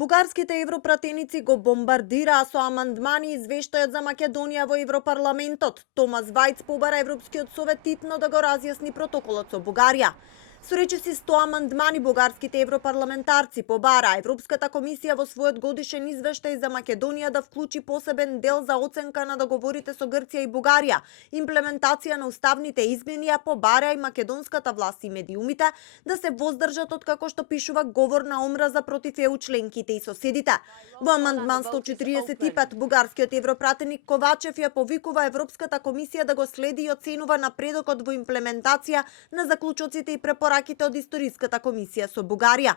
Бугарските европратеници го бомбардираа со амандмани извештајот за Македонија во Европарламентот. Томас Вајц побара Европскиот совет титно да го разјасни протоколот со Бугарија. Со речиси 100 амандмани бугарските европарламентарци побараа Европската комисија во својот годишен извештај за Македонија да вклучи посебен дел за оценка на договорите со Грција и Бугарија, имплементација на уставните измени, а побараа и македонската власт и медиумите да се воздржат од како што пишува говор на омраза против ЕУ членките и соседите. Во амандман 145 бугарскиот европратеник Ковачев ја повикува Европската комисија да го следи и оценува напредокот во имплементација на заклучоците и препораките од Историската комисија со Бугарија.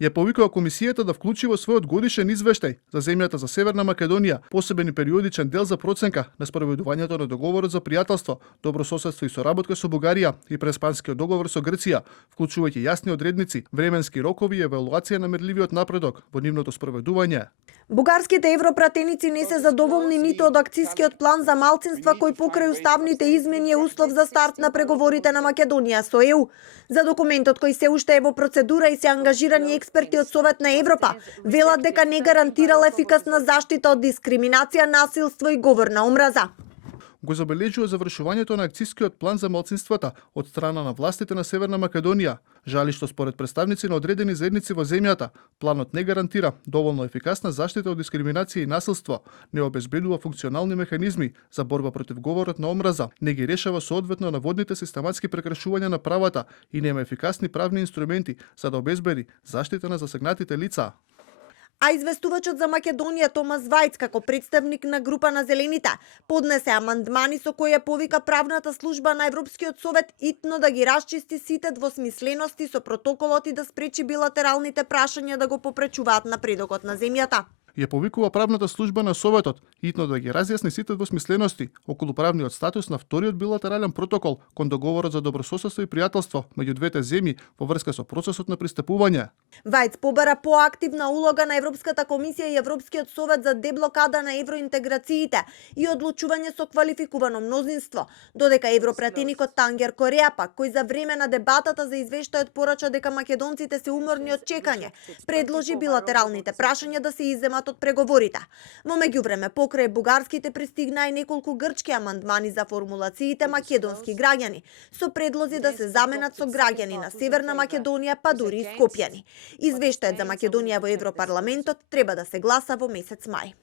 Ја повикува комисијата да вклучи во својот годишен извештај за земјата за Северна Македонија посебен и периодичен дел за проценка на спроведувањето на договорот за пријателство, добрососедство и соработка со Бугарија и преспанскиот договор со Грција, вклучувајќи јасни одредници, временски рокови и евалуација на мерливиот напредок во нивното спроведување. Бугарските европратеници не се задоволни ниту од акцискиот план за малцинства кој покрај уставните измени е услов за старт на преговорите на Македонија со ЕУ. За документот кој се уште е во процедура и се ангажирани експерти од Совет на Европа, велат дека не гарантирал ефикасна заштита од дискриминација, насилство и говор на омраза. Го забележува завршувањето на акцискиот план за малцинствата од страна на властите на Северна Македонија, жали што според представници на одредени заедници во земјата, планот не гарантира доволно ефикасна заштита од дискриминација и насилство, не обезбедува функционални механизми за борба против говорот на омраза, не ги решава соодветно наводните систематски прекршувања на правата и нема ефикасни правни инструменти за да обезбеди заштита на засегнатите лица. А известувачот за Македонија Томас Вајц, како представник на група на Зелените, поднесе амандмани со кои ја повика правната служба на Европскиот совет итно да ги расчисти сите двосмислености со протоколот и да спречи билатералните прашања да го попречуваат напредокот на земјата. Ја повикува правната служба на Советот итно да ги разјасни сите двосмислености околу правниот статус на вториот билатерален протокол кон договорот за добрососедство и пријателство меѓу двете земји во врска со процесот на пристапување. Вајц побара поактивна улога на Европската комисија и Европскиот совет за деблокада на евроинтеграциите и одлучување со квалификувано мнозинство, додека европратеникот Тангер Кореапа, кој за време на дебатата за извештајот порача дека македонците се уморни од чекање, предложи билатералните прашања да се изземат од преговорите. Во меѓувреме, покрај бугарските пристигнаа и неколку грчки амандмани за формулациите македонски граѓани, со предлози да се заменат со граѓани на Северна Македонија, па дури и Скопјани. Извештајот за Македонија во Европарламентот треба да се гласа во месец мај.